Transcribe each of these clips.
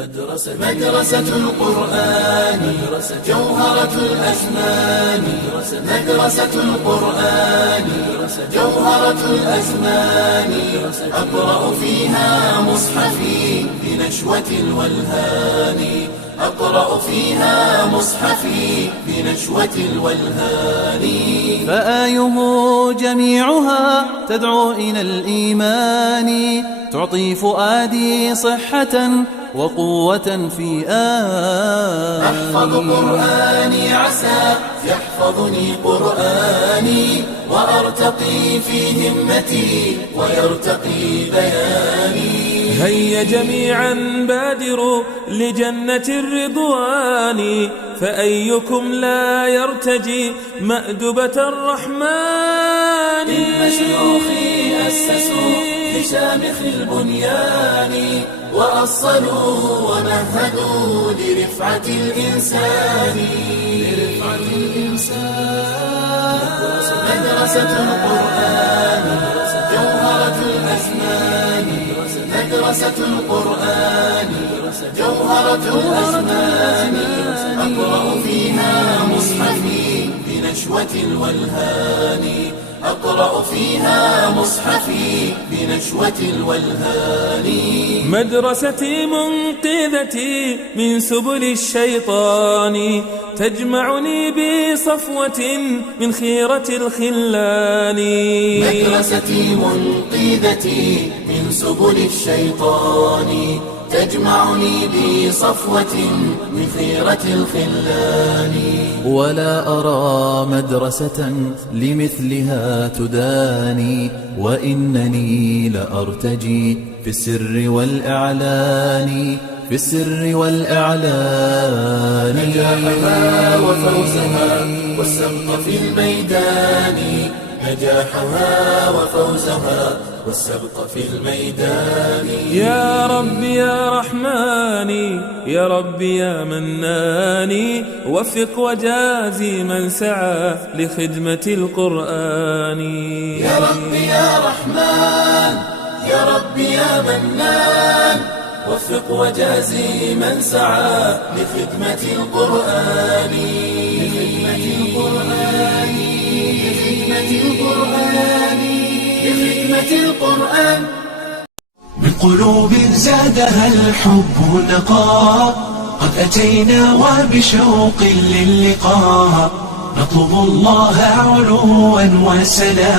مدرسة القرآن جوهرة الأزمان، مدرسة القرآن جوهرة الأزمان، أقرأ فيها مصحفي بنشوة الولهان، أقرأ فيها مصحفي بنشوة الولهان. فآيه جميعها تدعو إلى الإيمان، تعطي فؤادي صحة وقوة في أحفظ قرآني عسى يحفظني قرآني، وأرتقي في همتي ويرتقي بياني. هيا جميعا بادروا لجنة الرضوان، فأيكم لا يرتجي مأدبة الرحمن. إن شيوخي أسسوا لشامخ البنيان، وأصلوا ومهدوا لرفعة الإنسان. مدرسة القرآن جوهرة الأزمان، مدرسة القرآن جوهرة الأزمان، أقرأ فيها مصحفي بنشوة الولهان، أقرأ فيها مصحفي بنشوة الولهان. مدرستي منقذتي من سبل الشيطان، تجمعني بصفوة من خيرة الخلان. مدرستي منقذتي من سبل الشيطان، تجمعني بصفوة من خيرة الخلان. ولا أرى مدرسة لمثلها تداني، وإنني لأرتجي في السر والإعلان، في السر والإعلان. نجاحها وفوزها والسبق في الميدان، نجاحها وفوزها والسبق في الميدان. يا ربي يا رحماني، يا ربي يا مناني، وفق وجازي من سعى لخدمة القرآن. يا ربي يا رحمن، يا ربي يا منان، وفق وجازي من سعى لخدمة القرآن. لخدمة القرآن، لخدمة القرآن، لخدمة القرآن. من قلوب زادها الحب نقاء، قد أتينا وبشوق للقاء، نطلب الله علوا وسنا.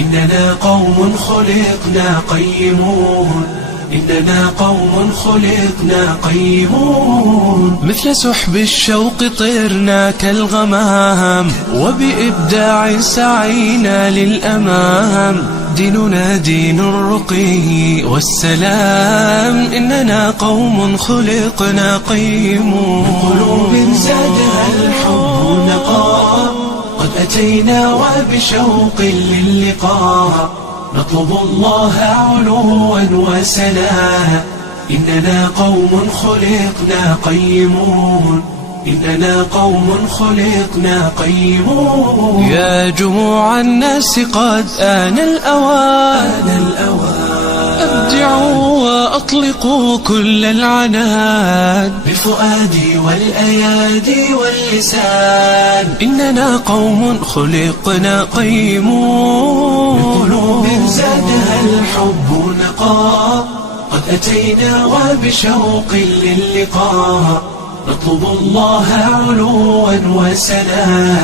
إننا قوم خلقنا قيمون، إننا قوم خلقنا قيمون. مثل سحب الشوق طرنا كالغمام، وبإبداع سعينا للأمام. ديننا دين الرقي والسلام، إننا قوم خلقنا قيمون. من قلوب زادها الحب نقاء، قد أتينا وبشوق للقاء، نطلب الله علوا وسنا. إننا قوم خلقنا قيمون، إننا قوم خلقنا قيمون. يا جموع الناس قد آن الأوان، أبدعوا وأطلقوا كل العناد، بفؤادي والأيادي واللسان. إننا قوم خلقنا قيمون. بقلوب زادها الحب نقاء، قد أتينا وبشوق للقاء، نطلب الله علوا وسنا.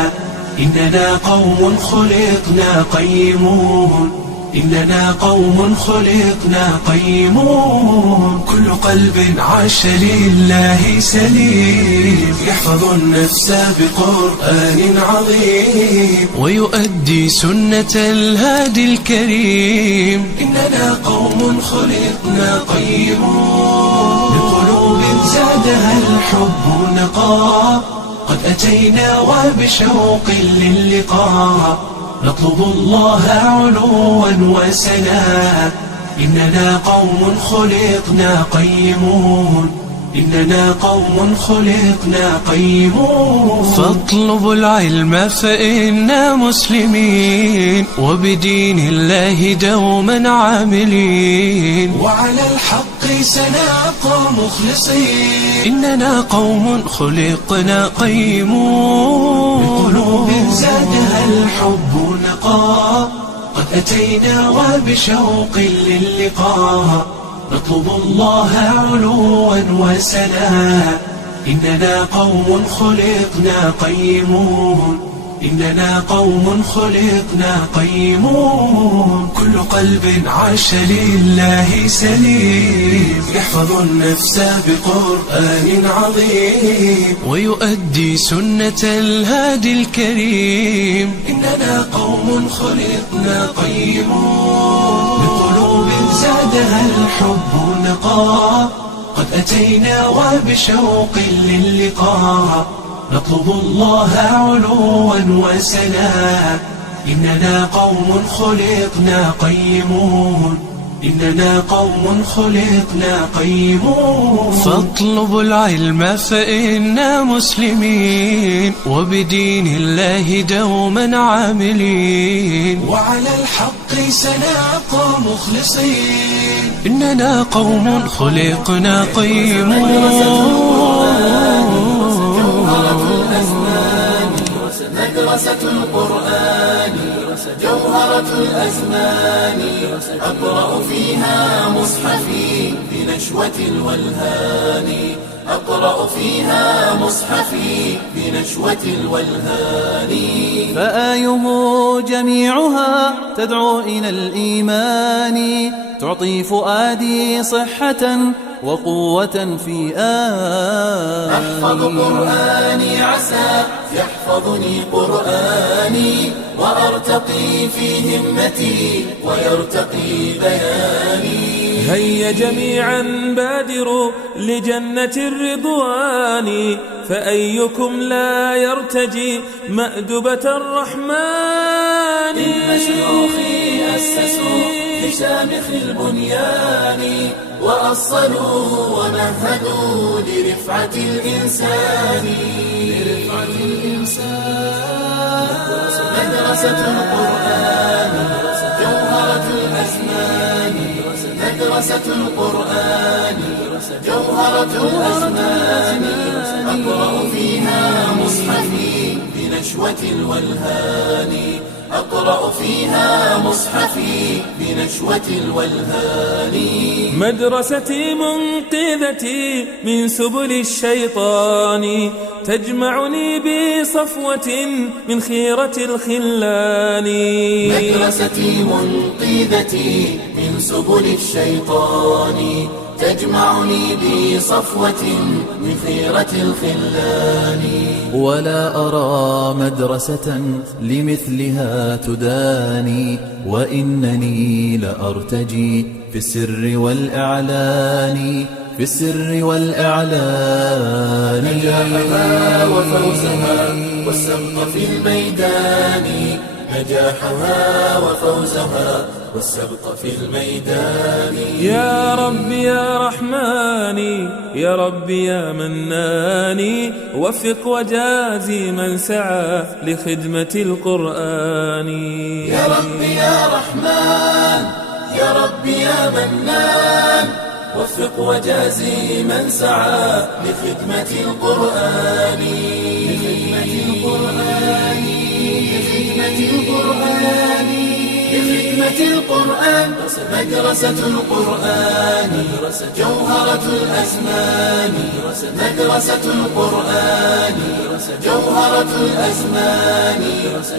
إننا قوم خلقنا قيمون، إننا قوم خلقنا قيمون. كل قلب عاش لله سليم، يحفظ النفس بقرآن عظيم، ويؤدي سنة الهادي الكريم. إننا قوم خلقنا قيمون. بقلوب زادها الحب نقاء، قد أتينا وبشوق للقاء، نطلب الله علوا وسنا. إننا قوم خلقنا قيمون، إننا قوم خلقنا قيمون. فاطلبوا العلم فإنا مسلمين، وبدين الله دوما عاملين، وعلى الحق سنبقى مخلصين. إننا قوم خلقنا قيمون، بقلوب زادها الحب نقاء، قد أتينا وبشوق للقاء، نطلب الله علوا وسناء. إننا قوم خلقنا قيمون، إننا قوم خلقنا قيمون. كل قلب عاش لله سليم، يحفظ النفس بقرآن عظيم، ويؤدي سنة الهادي الكريم. إننا قوم خلقنا قيمون، بقلوب زادها الحب نقاء، قد أتينا وبشوق للقاء، نطلب الله علوا وسناء. إننا قوم خلقنا قيمون، إننا قوم خلقنا قيمون. فاطلبوا العلم فإنا مسلمين، وبدين الله دوما عاملين، وعلى الحق سنبقى مخلصين. إننا قوم خلقنا قيمون. مدرسة القرآن جوهرة الأزمان، أقرأ فيها مصحفي بنشوة الولهان، أقرأ فيها مصحفي بنشوة الولهان. فآيه جميعها تدعو إلى الإيمان، تعطي فؤادي صحة وقوة في أحفظ قرآني عسى يحفظني قرآني، وأرتقي في همتي ويرتقي بياني. هيا جميعا بادروا لجنة الرضوان، فأيكم لا يرتجي مأدبة الرحمن. إن شيوخي أسسوا بشامخ البنيان، وأصلوا ومهدوا لرفعة الإنسان. مدرسة القرآن جوهرة الأزمان، مدرسة القرآن جوهرة الأزمان، أقرأ فيها مصحفي بنشوة الولهان، أقرأ فيها مصحفي بنشوة الولهان. مدرستي منقذتي من سبل الشيطان، تجمعني بصفوة من خيرة الخلان. مدرستي منقذتي من سبل الشيطان، تجمعني بصفوة من خيرة الخلان. ولا أرى مدرسة لمثلها تداني، وإنني لأرتجي في السر والإعلان، في السر والإعلان. نجاحها وفوزها والسبق في الميدان، نجاحها وفوزها والسبق في الميدان. يا ربي يا رحماني، يا ربي يا مناني، وفق وجازي من سعى لخدمة القرآن. يا ربي يا رحمن، يا ربي يا منان، وفق وجازي من سعى لخدمة القرآن. لخدمة القرآن، لخدمة القرآن، لخدمة القرآن. مدرسة القرآن جوهرة الأزمان، مدرسة القرآن جوهرة الأزمان،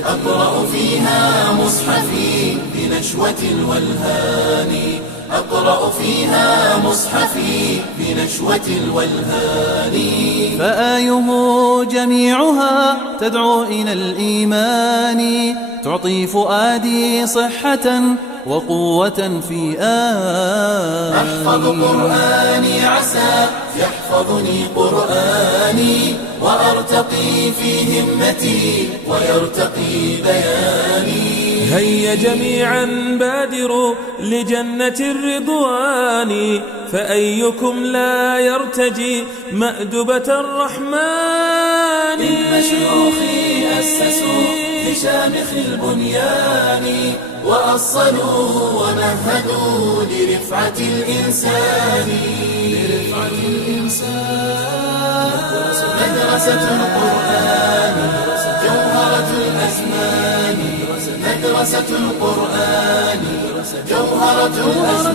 أقرأ فيها مصحفي بنشوة الولهان، أقرأ فيها مصحفي بنشوة الولهان. فآيه جميعها تدعو إلى الإيمان، تعطي فؤادي صحة وقوة في أحفظ قرآني عسى يحفظني قرآني، وأرتقي في همتي ويرتقي بياني. هيا جميعا بادروا لجنة الرضوان، فأيكم لا يرتجي مأدبة الرحمن. إن شيوخي أسسوا لشامخ البنيان، وأصلوا ومهدوا لرفعة الإنسان. مدرسة القرآن جوهرة الأزمان، مدرسة القرآن جوهرة الأزمان.